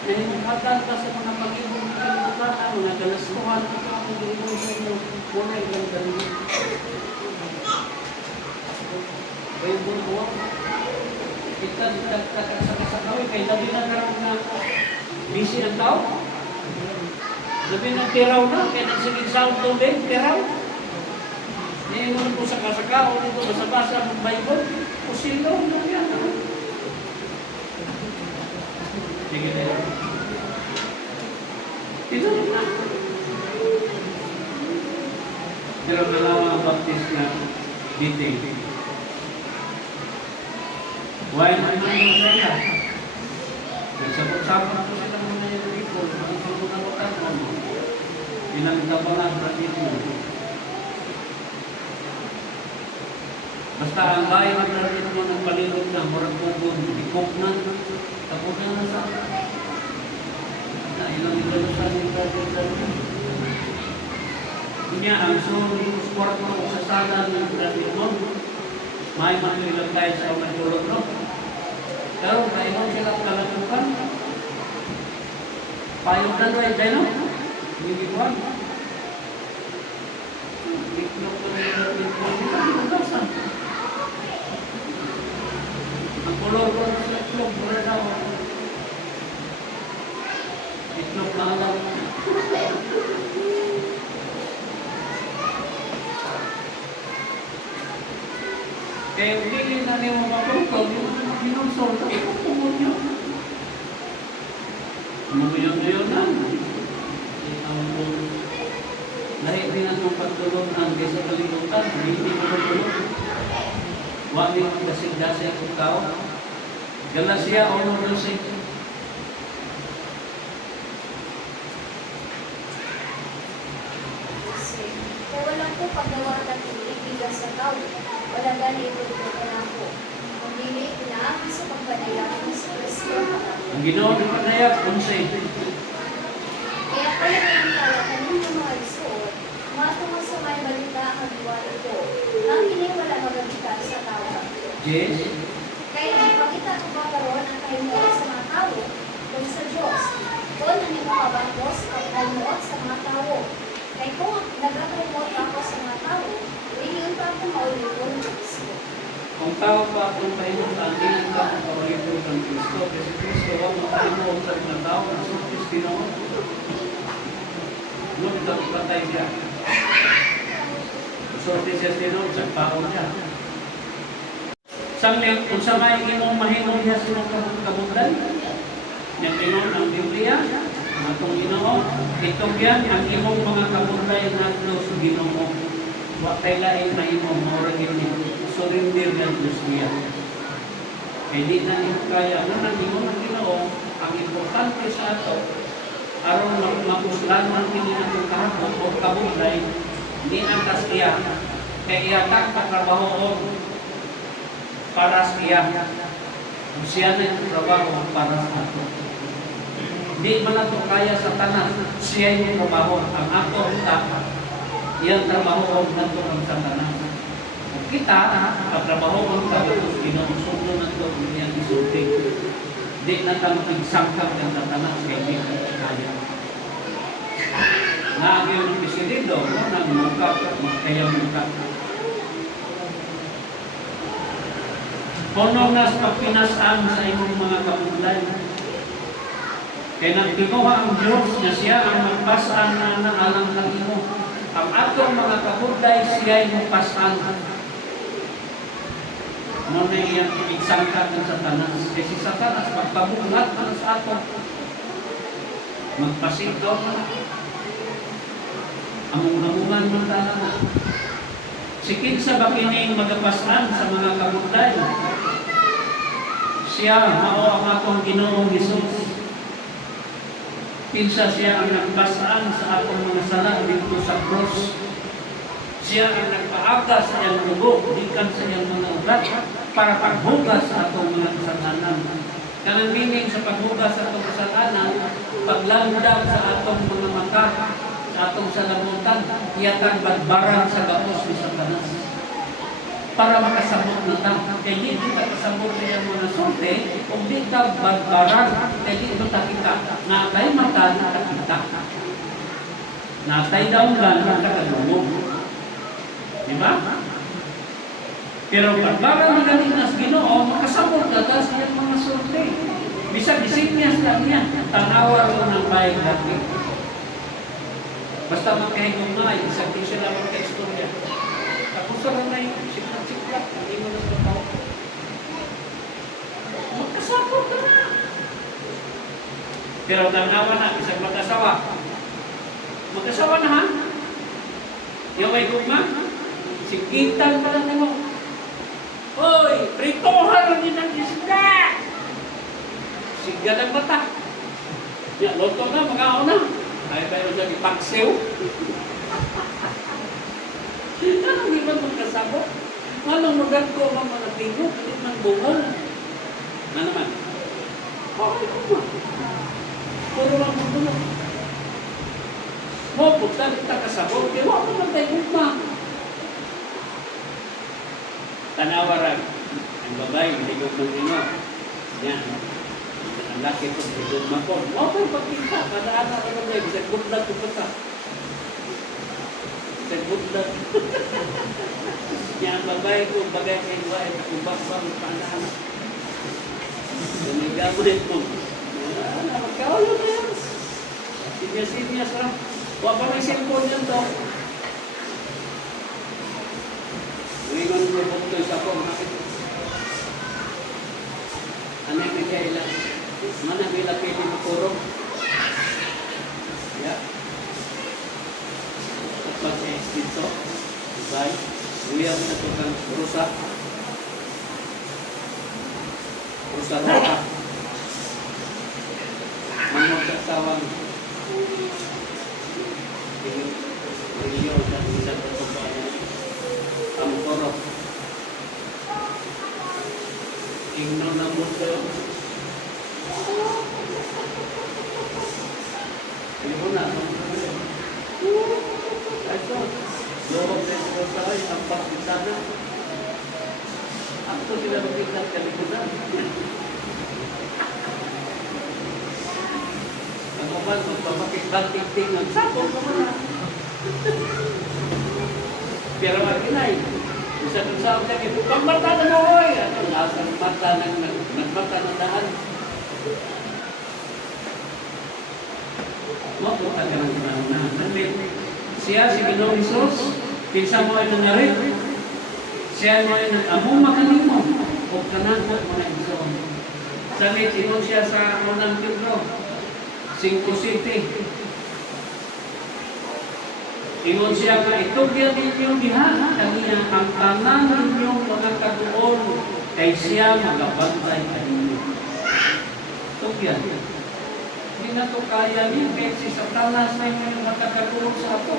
nahimugatan pa sa mga pag-ibong pinagkatan, mga galastuhan, ang ibong sa inyo, muna ilang ganun. Kaya buwan, kita sa kawin, kaya labi na karoon na busy ang tao. Labi na tiraw na, kaya nagsiging sound tubig, tiraw. Niingon ko sa kasaka, o dito basa-basa ng Bible, o silaw na yan. Sige na yan. Ito na. Pero nalawa ang baptist na biting. Why na naman sila? Nagsabot-sabot ko sila mga yung people, mga pagkunalutan mo. Pinagtabalan sa dito. Basta ang layo ng narin mo ng palilog na murag pugod, ikop na, tapos na sa na ilang ilalusan yung graduate. Kunya, ang sport mo sa sala ng graduate mo, may ilang tayo sa matulog no. Pero maingon sila kalatukan. Payong tanway tayo no? Hindi ko alam. Iklog ko na yung ang kolor ko sa itlog, wala na ako. Itlog na alam. Kaya hindi na niyo mapapagpag, hindi mo na ginonsol. Tapos tumod niyo. Umuyon na. Lahit din ang pagtulog ang kesa kalimutan. Hindi mo pagtulog. Wali ang kasing-dasay kong tao. Galacia 1:12. Kung wala ko paggawa natin ibigan sa tao, wala gani ito na ako. Kung dili, inaagi sa pagpadayag ng sa Kristo. Ang ginawa ng panayag, 11. Kaya kaya nagkala kanina mga isuot, matungo sa may balita ang diwali ko, nang hindi wala magagitan sa tao. Yes. Kaya ipakita ko ba karoon ang kahimuot sa mga tao kung sa Diyos. Kung ano mo kabangkos ang kahimuot sa mga tao. Kaya kung nagkahimuot ako sa mga tao, iniyon pa ako maulit ko ng Kristo. Kung tao pa akong pahimutan, hindi lang ka ang kawalito ng Kristo. Kasi Kristo, huwag makahimuot sa mga tao. Ang sa Kristino, nung patay siya. Sorte siya sino, sa tao niya. Kung sa may imong mahinom niya silang kabundan, yung inon ang Biblia, matong Ginoo, itong yan ang imong mga kabunday na Diyos Ginoo. Wakay lain na imong maurang yun, surrender ng Diyos niya. Kaya di na niyo kaya, ano na imong ang Ginoo, ang importante sa ato, aron mapuslan ang kininatong kahapon o kabunday, di ang tasya, kaya iyatak katrabahoon, para sa iya. Siya na yung trabaho para sa ato. Di man nato kaya sa tanan, siya yung trabaho. Ang ato iyang trabaho nato ang sa tanan. Kita, ang trabaho ang trabaho, ginusundo nato ang iyang isulti. Di na tayo nagsangkap ng tanan, kaya di na kaya. Nga yung presidido, nang mukha, kaya mukha. Puno na sa pagpinasaan sa imong mga kapulay. Kaya nagtinuha ang Diyos na siya ang magpasaan na naalang ng imo. Ang atong mga kapulay siya ay magpasaan. Ano na iyang igsangkat ng Satanas? Kasi Satanas, magpabulat man sa ato. Magpasito man. Among-amungan man tayo. Sikid sa bakining magapasaan sa mga kapulay. Siya, mao ang atong Ginoong Hesus. Kinsa siya ang nagpasaan sa atong mga sala dito sa cross. Siya ang nagpaaga sa iyang dugo, dikan sa iyang mga ugat, para paghugas sa atong mga kasalanan. Kanang meaning sa paghugas sa atong kasalanan, paglandag sa atong mga mata, sa atong salamutan, iyatang badbaran sa gapos ni Satanas. Para makasabot na ta. Kaya di kita kasabot niya mga sulti, kung di ka badbaran, kaya di ito takita. Natay mata, natakita. Natay daw lang, natakalumog. Diba? Pero badbaran na galing nas Ginoo, makasabot na ta sa iyang mga sulti. Bisag isinyas lang yan, tanawa rin ng bayang lagi. Basta makahigong na, isang di sila magka-istorya. Tapos sa lang na yung siklat-siklat, hindi mo nang tataw. Magkasapot ka na. Pero tanawa na, isang mag-asawa. Mag-asawa na ha? Yung may gugma, sikitan pa lang mo. Hoy, pritohan lang din ang isda! Siga ng mata. Ya, loto na, mag-aon na. Ay tayo dyan, ipagsew. Anong di man magkasabot? Anong lugar ko ang mga tingog? Hindi man bungol. Na naman? Okay ko ba? Puro lang bungol. Mo, punta kita kasabot. Kaya wala naman tayo gugma. Tanawaran. Ang babae, hindi gugma nino. Yan. Ang laki po, hindi gugma po. Okay, pagkita. Kada-ana ka naman. Isang gudlag ko pa. Isang gudlag. Yan, ang babae ko, bagay kayo ba, nakubak-bang paana-ana. Namigamit mo. Magkaulo na yan. Sinyas-sinyas lang. Huwag pa may cellphone yan to. Ngayon ko po ito sa phone. Ano yung nagkailan? Mana bila pili mo kurong? Ya. Tapos dito. Ibay. Uya mo na ito kang rusa. Rusa roka. Mamag kasawang Rio dan bisa berkembang Amkoro Ingno namun ke ini pun nak itu dorong selesai tampak di sana aku tidak berpikir kali bukan ang uman magpapakit-banting-ting ng sapong kumana. Pero maginay, isa kong sa akin, pagmata na mo, oy! Ano, nasa mata nagmata ng daan. Mapunta ka ng panahon. Siya, si Ginoong Hesus, pinsa mo ay nangarit. Siya mo ay nag-among makanimo. O kanangkot mo na iso. Sabi, tinong siya sa unang Pedro. 5:7. Ingon siya nga, itugyan ninyong diha, kaniya ang tanan ninyong mga kaduol, kay siya magabantay kaninyo. Itugyan. Hindi na ito kaya niya, kahit si Satanas na yung makakaduol sa ato.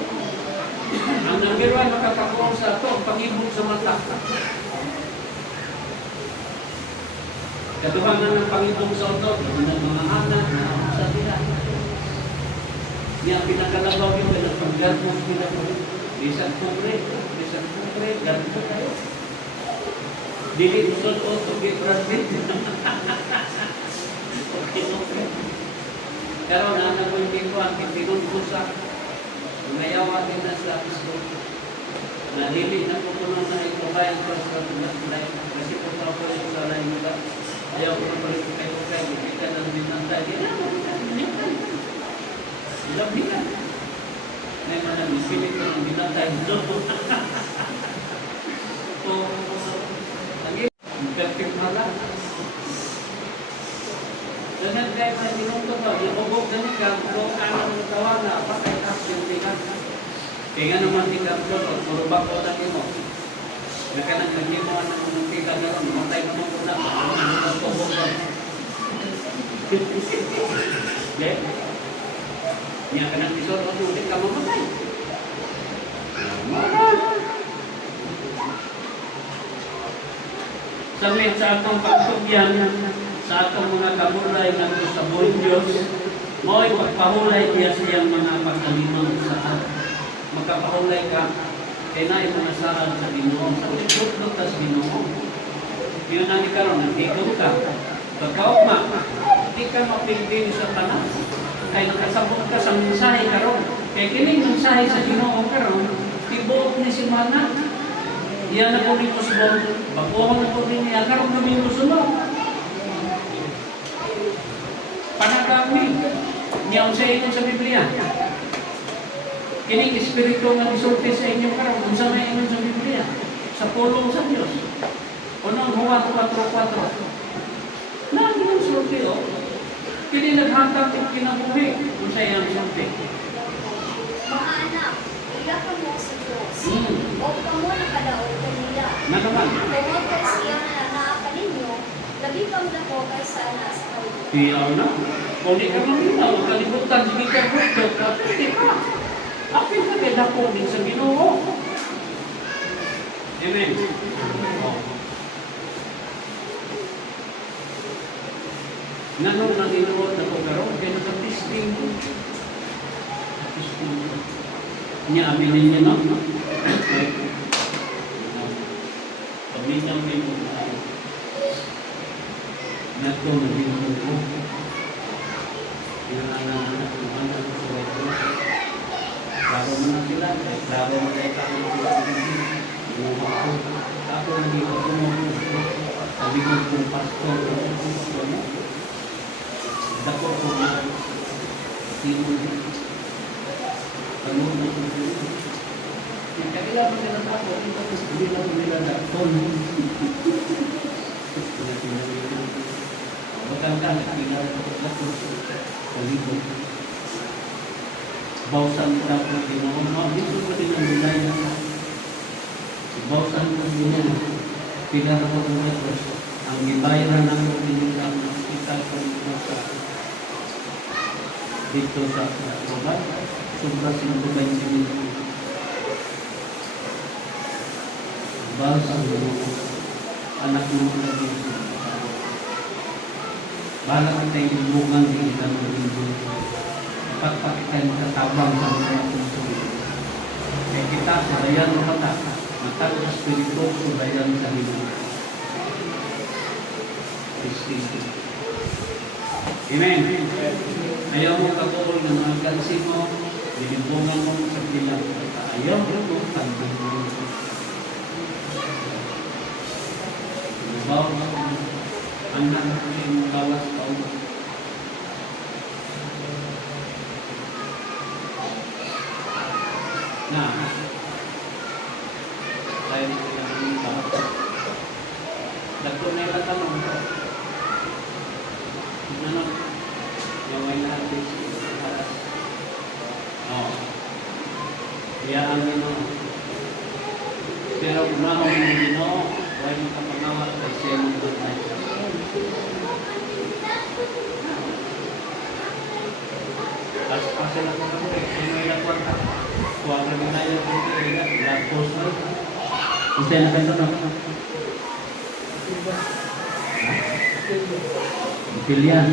Ang number 1 makakaduol sa ato, ang pangibog sa mata. Katubangan ng Panginoong sa utot, ng mga anak na sa nila. Niya pinakalabaw yung pinapaggat mo pinapaggat. Bisan kumpre, ganito tayo. Dili usod o tugi Brazil. Okay. Pero nana ko hindi ko ang pinun ko sa ngayawa din na sa pisto. Nalili na ko puno na ito bayan ko sa tulad kasi po ako yung sa lain nila. Ayaw ko na balik kayo kayo. Kita na binantay. Ilang bilang. May mga nagpilit ko ng binantay. So, lagi, perfect na lang. Ganyan kahit na tinutog ka, ibubog ganyan ka, kung ano ng tawa na, patay ka, sintikan ka. Kaya nga naman di ka, puro bako lagi mo. Nakanang lagi mo ang muntika na ron, matay mo mo na, ibubog ka. Okay? Niya ka nang isot, hindi ka mamatay. Samit sa atong pagsugyan, sa atong mga kamulay nga sa buong Diyos, mo'y pagpahulay niya siyang mga pagkalimang sa atin. Magkapahulay ka, kaya na mga sarad sa Ginoo. Sa ulit-ulit tas Ginoo. Yun ang ikaroon, nagigod ka. Pagkaugma, hindi ka mapildin sa tanas. Kaya nakasabot ka sa mensahe karon. Kaya kining mensahe sa Ginoo karon, tibuok ni si Mana. Iyan na po ni Musbon, baguhan na po din niya, karon kami musunod. Panagkami, niyaw sa inyo sa Biblia. Kining espiritu nga isulti sa inyo karon, kung sa may inyo sa Biblia, sa pulong sa Diyos. Unang Juan 4:4. Lagi ng sulti, o. Kini naghantang ng kinabuhi, kung sa iyang sulti. Mga anak, ilapan mo sa Diyos. O kamo nakadaog kanila. Na naman? Tungod kay siya na nanaapan ninyo, labi pang dako kaysa na sa kayo. Iyaw na. Kung di ka mamina, huwag kalimutan, sige ka buto, kapit ka. Apin ka kaya ko din sa Ginoo. Amen. Nanong naninuot na ko karoon, kaya nakatisting. Niya, aminin niya, no? Paminyaw may mga nato na binuto ko. Yung anak-anak ng anak ko sa ito. Klaro mo na sila, klaro mo na ikaw sila. Buha ko. Ako naging ako mo. Sabi ko kong pastor, dako ko na timon. Tanong na kung sino. Kailangan mo nila ako, hindi lang nila dakon. Maganda, kailangan ko dakon. Palibot. Bausan ko na po Ginoo. Dito ko din ang nilay na. Bausan ko din yan. Pilar ko ng Diyos. Ang ibayaran ng pinilang kita ko sa dito sa Robay. Sobra silang Robay sinin. Bausan ko anak mo na dito. Bala kita yung bungang di kita magiging. Pagpakitan sa tabang sa mga puso. Kaya kita sa bayan ng mata, matag sa spirito sa bayan sa Ginoo. Amen. Ayaw mo kabuol ng mga kansi mo, binibungan mo sa bilang. Ayaw mo tanong mo. Bawa mo ang natin bawas taon. Nah, saya tidak minta. Dapat nela tanong. Ano? Yung may natin atas. Oh. Iyaan nyo. Pero kung ako yung Ginoo, huwag mo kapangawat kay siya yung tunay. Pas-pasin ako kami. Ano yung lakuan ka? Kuha ka rin tayo ng pagkakas. Lapos na. Gusto na kanto na. Pilihan.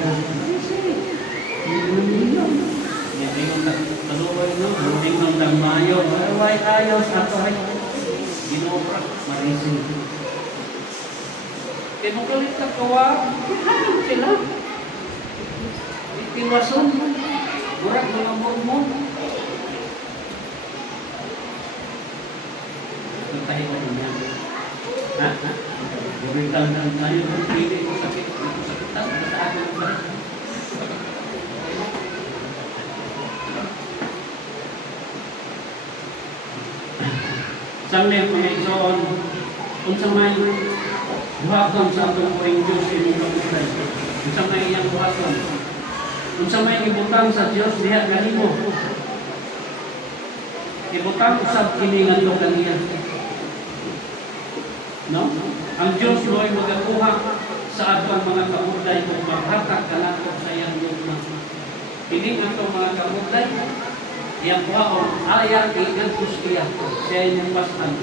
Hindi yung taluboy, no? Hindi yung tagmayo. Ay, ayos. Ato ay ginobra. Marising. Kaya mo kalit ka kawa. Sila. Itiwason. Burak mga mormon. Tayo ko niya. Ha? Buritan lang tayo. Hindi ko sakit. Sakitan. Sa akin ba? Sampai pengekson, kung sa may buhaton sa atong puwing Diyos imong kamutan, kung sa may iyang buhaton, kung sa may ibutang sa Diyos diha kanimo, ibutang usab kini ngadto kaniya. No? Ang Diyos mo'y magakuha sa atong mga kamudlay kung maghatag kanato sa iyang lugna. Hindi atong mga kamudlay yang buhaon, ayaw ikan kustiya siya yung pasan.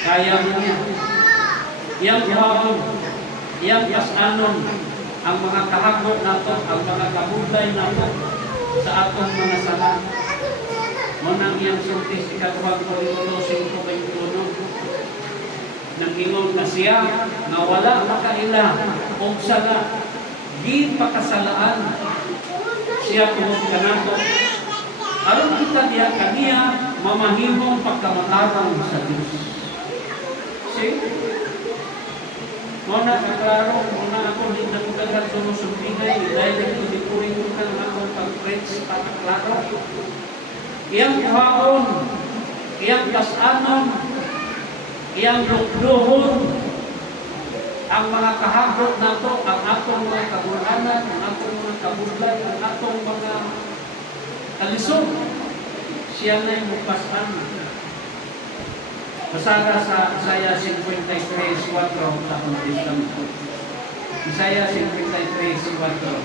Kaya mo niya. Yang buhaon, yang pasanon, ang mga kahapot nato, ang mga kamudlay nato sa atong mga sala. Munang iyang sultis ikaduhang Korinto 5:21. Nang-ingon na siya na wala makaila o sala, di pakasalaan siya tungod kanato. Aron kita diya kaniya mamahimong pagkamatarang sa Diyos. See? Muna kaklaro, muna ako di na kagad sumusumbigay, dahil ito di puring ko ka ng akong pag-preach pagkaklaro. Iyang buhaon, iyang kasanon, iyang lukduhon, ang mga kahagot nato, ang atong mga kabulanan, ang atong mga kabudlay, ang atong mga kalisod, siya na yung bupasan. Basada sa Isaiah 53:4 sa Panginoon. Isaiah 53:4.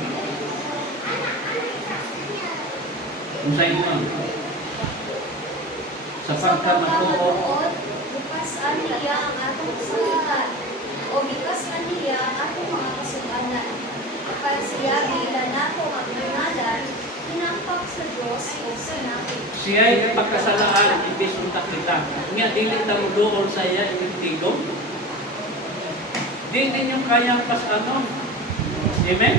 Kung sa inyo, sa pagkamatuo, bukasan niya ang atong kasalitan, o bikasan niya ang atong mga kasalanan. Kaya siya bilan nato ang nangalan, tinampak sa Diyos o sa natin. siya'y pagkasalaan, hindi suntak kita. Nga, dili na mo doon sa iya, itigong. Di din yung kayang pasanon. Amen?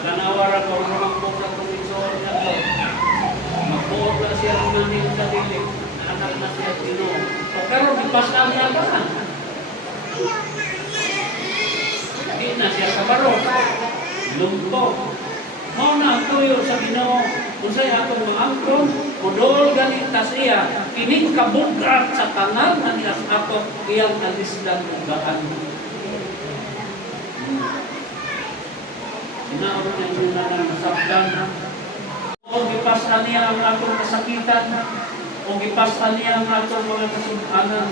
Ganawara ko mga pusa kumisoon niya to. Magbuot na siya ng manin sa dili. Anak na siya tino. Pero ipasal niya ba? Di na siya kabaro. Lumpo. Mao na ang tuyo sa Ginoo. Kung sa'y atong maangkon, mudol ganit ta siya, kining kabugat sa tanan na niyas ato, iyang alisdan ugaan. Sinaon niya yung nasabdan. O gipasan niya ang atong kasakitan, o gipasan niya ang atong mga kasubanan,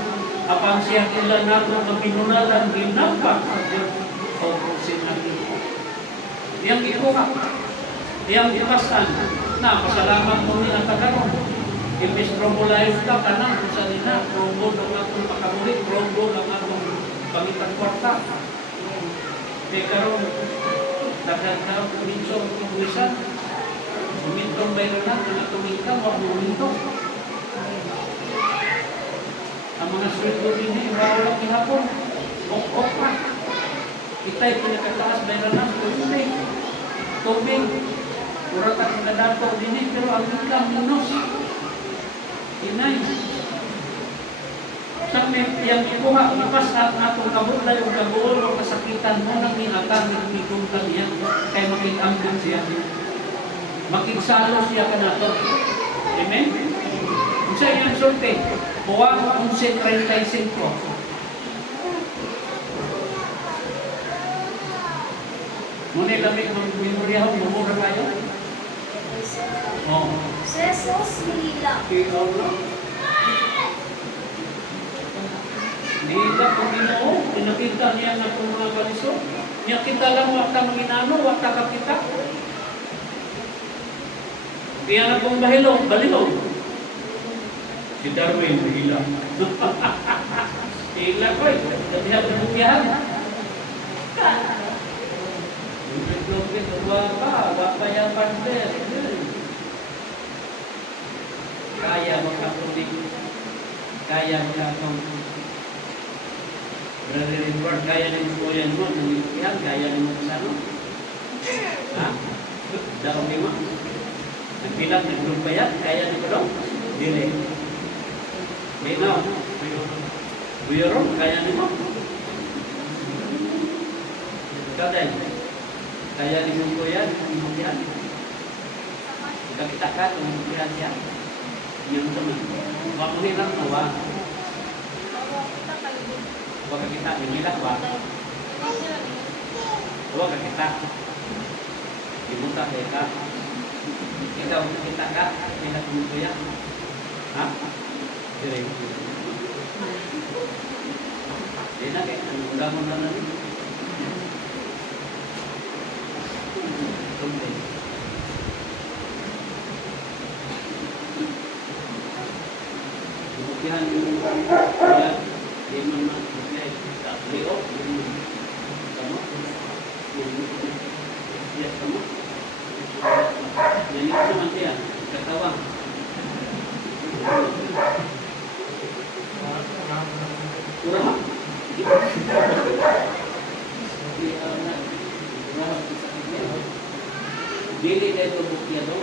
apan siya ilan nato ang pinunalan, ginampak sa Diyos o sinali. Iyang ikuha, iyang gipasan, na pasalamat mo ni ang kagaron. Imbis promo-life ka na, kung saan na, promo lang atong pakamulit, promo lang atong pangitang kwarta. Kaya karon, daghan ka kuminso ang tubuisan. Kumintong bayronan, mga tumingkang, wag kumintong. Ang mga sweldo din eh, walang ihapon. Ok-ok pa. Ita'y pinakataas bayronan, tubig. Tubig. Kurang at nagadato din eh, pero ang ikang minus. Inay. Sa yang ikuha, ipas at atong kabudlay o kabuol o kasakitan mo nang niatang nagpigong kaniya kay makikambing siya. Makigsalo siya ka na to. Amen? Kung sa iyang sulti, Juan 11:35. Muna lamig ng memorya, memorya kayo? Oo. Si Jesus nila. Ikaw lang. Nihilap ang Ginoo, pinakita niya na itong mga baliso. Niya kita lang wata manginano, wata kapita. Kaya na kong bahilong, balilong. Si Darwin, hila. Hila ko eh. Dati habi ng siya. Lupit-lupit, wapa yang pandai. Kaya magkapulik, kaya magkapulik. Brother Edward, kaya ni mo yan mo, nangyayang, kaya ni mo kasano. Ha? Daw ni mo. Nagbilang, naglumpayan, kaya ni mo daw. Dili. Binaw. Buyurong, kaya ni mo. Kaday. Kaya ni mo yan, yan. Kita ka, tumulungan siya. Yung teman. Waktu ni lang nawa. Wag kita nila ba? Wag kita. Dimuta kita. Kita untuk kita ka, kita tumulungan. Ha? Dire. Dina kay ang mo na ni. Tumulong. Bukihan yung kaya di man magbigay sa leo yung kamu yung kamu yan ito man siya katawang kurang dili kayo ito bukya doon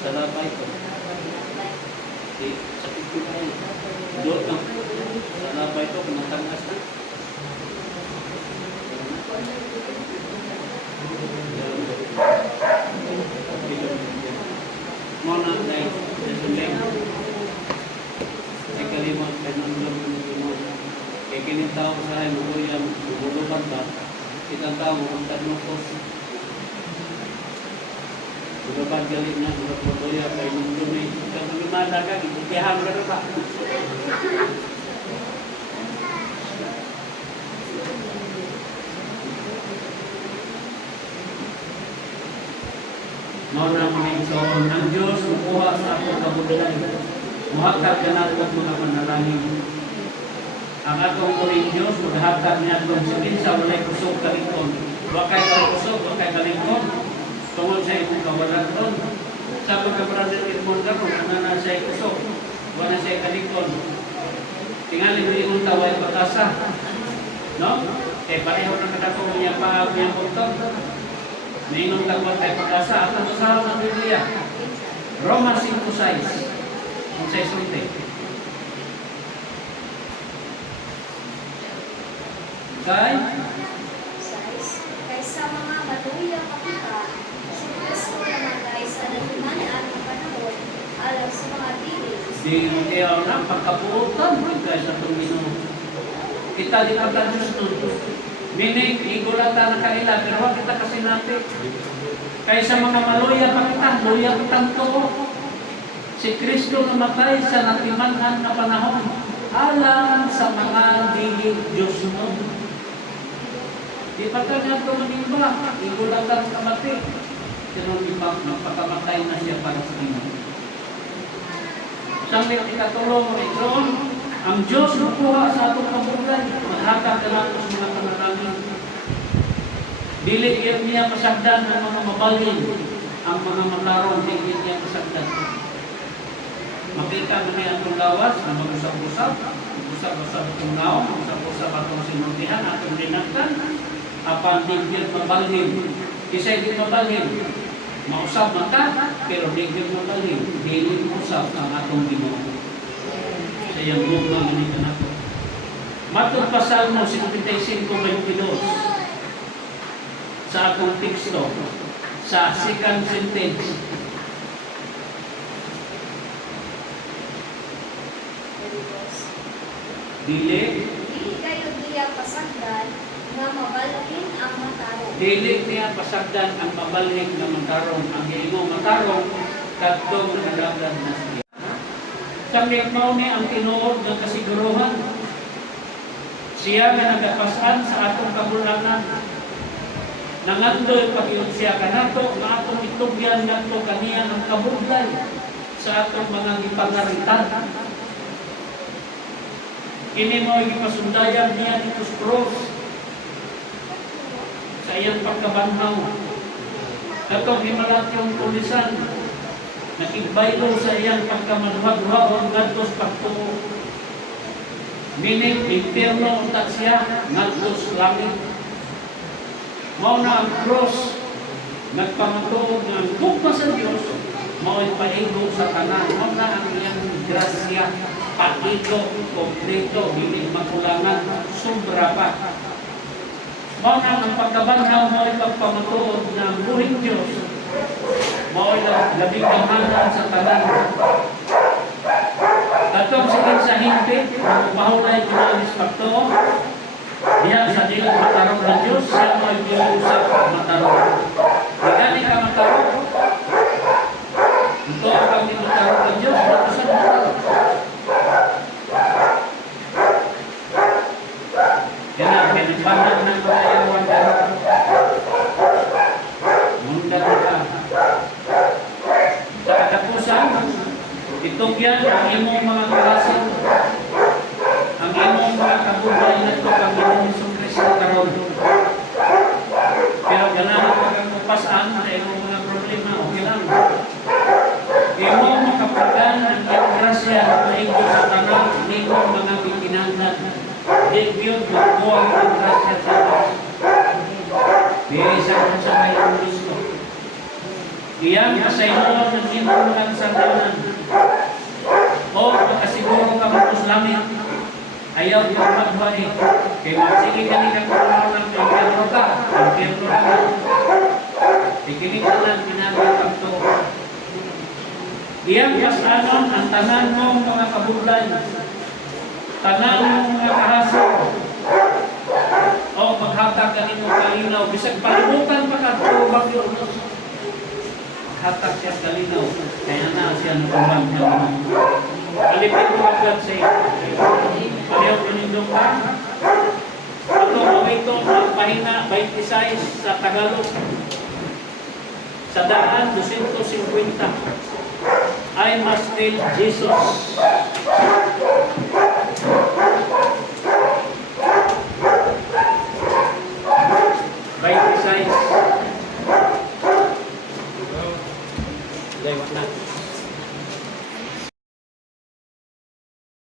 sa lapay ko sakit ko tayo. Doon lang. Sana ba ito? Pinatangkas na. Muna guys, nasuling. Sa kalimot, kanunod mo. Kaya kinitaw sa akin, yung bubulukan ba? Kitang tao mo, ang tanong ko. Sudah paggalit na, sudah potoya, kaya nung dumi. Kaya nung lumada ka, ipukihan ka na ba? Mauna mo na ito, ang Diyos, kukuha sa akong kabuluhan. Muhatag ka na ito mga panalangin. Ang akong kuling Diyos, maghatag niya itong sabihin sa walay kusog kalingkon. Wakay kusog, wakay kalingkon. Tungkol sa imong kawalan doon. Sabi ka brother Edmond ka kung ano na siya kusok. Wala na siya kalikon. Tingali mo yung taway pag-asa. No? Kaya pareho na kadako niya pa ang puntok. Ninong tagwag tayo pag-asa. At ang usahaw ng Biblia. Romans 5:6. Kung sa isunti. Kaysa mga matuya pakita, si Kristo naman ay sa nagtimanaan ng panahon alam sa mga dili. Di kaya na pagkapuutan guys sa Panginoon. Kita di ka Diyos nun. Meaning, igulata na kaila, pero wag kita kasi natin. Kaysa mga maluya pakita, luya tanto. Si Kristo namatay sa natimanhan na panahon alam sa mga dili Diyos nun. Di pa ka nga ito manimba, igulatan sa mati. Pero di pa, magpakamatay na siya para sa inyo. Sambil kita tulong ito, ang Diyos lukuha sa atong kabulay, maghatag ka lang sa mga panalangin. Dili niya masagdan ang mga mabalin, ang mga matarong, dili niya masagdan. Makita mo niya itong lawas na mag-usap-usap, usap-usap itong naong, usap-usap atong sinuntihan, atong dinagdan, apan digil mabalhin. Kisay di mabalhin. Mausap mata, pero digil mabalhin. Dili usap ang atong Ginoo. Sa iyang lugma ganito na po. Matod pa Salmo 55:22 sa atong teksto sa second sentence. Dili kayo diya pasagdan nga mabalhin ang matarong. Dili niya pasagdan ang mabalhin nga matarong. Ang hilingo matarong, kadtong nakadagdag na siya. Sakit mao ni ang tinuod ng kasiguruhan. Siya nga nagapasan sa atong kabulanan. Nangandoy pag-iyon siya kanato, nga atong itugyan nato kaniya ng kabulay sa atong mga gipangaritan. Kini mo ipasundayan niya dito sa cross sa iyang pagkabanhaw. Katong himalat yung tulisan, nakigbaylo sa iyang pagkamaduha-duha ngadto sa pagtuo. Meaning, impierno utak siya, ngadto sa langit. Mao na ang cross, nagpamatuod ng tugma sa Diyos, mao'y paigo sa tanan. Mao na ang iyang grasya, pakito, kompleto, hindi makulangan, sobra pa. Mao na ang pagkabanhaw, mao'y pagpamatuod ng buhing Diyos, mao'y labing kamanan sa tanan. Katong sigin sa hindi, mahulay ginalis pagtuo, diya sa dilang matarong ng Diyos, siya mo'y gilusap matarong. Gani ka matarong, ito ang pag-matarong ng Diyos, ito sa matarong. Kaya pinagbanag ng mga iyawan ka. Mundan ka. Sa katapusan, itong yan ang imong mga klase, ang imong mga kabubay na ito kang Panginoon Kristo karon. Pero ganahan ka kang upasaan sa imong mga problema, okay lang. Imong makapagan ang iyong grasya na mainggo sa tanan, imong mga bikinangnan. Di yun, magbuwang ang grasya sa Diyos. Biisa ko sa mayroong Kristo. Iyang kasayunan ng imong mga kasalanan. O makasiguro ka matos langit. Ayaw yung magbali. Kaya magsige ka nila kung ano ng impierno ka. Impierno ka. Tikinig ka lang ginagawa ang to. Iyang kasanon ang tanan mong mga kabudlan. Tanan mong mga kahaso. O maghatag ka nito kalinaw. Bisag palimutan pa ka. Tubag yun. Hatag siya kalinaw. Kaya na siya nababang niya. Alipin mo agad sa iyo. Ayaw pinindong ka. Ito mo ito ang pahina 26 sa Tagalog. Sa daan 250. I must tell Jesus.